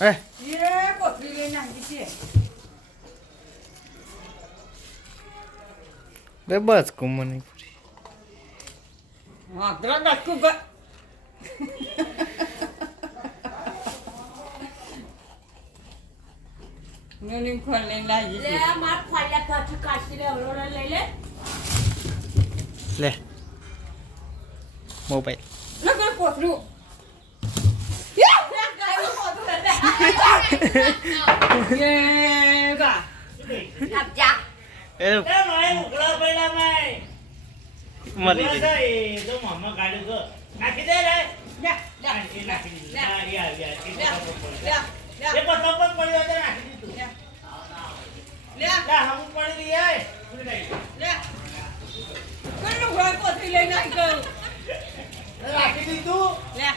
હે એ કોથળી લઈને આવી છે બે બસ કુમની પૂરી હા પેલા દસકું કર મેની ખોલ લઈને લાગી છે લે માર ખોલ્યા પાછું કાઢી લે હળોળા લઈ લે લે મોબાઈલ લગન કોથળું ये का अब जा એ માય ઉકળા પડ્યા માય મરી ઉકળા ગઈ છે એ તો મામા કાઢ્યું તો નાખી દે રે લે એ નાખી દીધું લે. ના યાર યાર એ લે પતંગ લે પણ પડ્યો તો નાખી દીધું લે લા હમ પડી રહી હે લે કોનું ઘર કોથળી લઈને આવી ગયો નાખી દીધું લે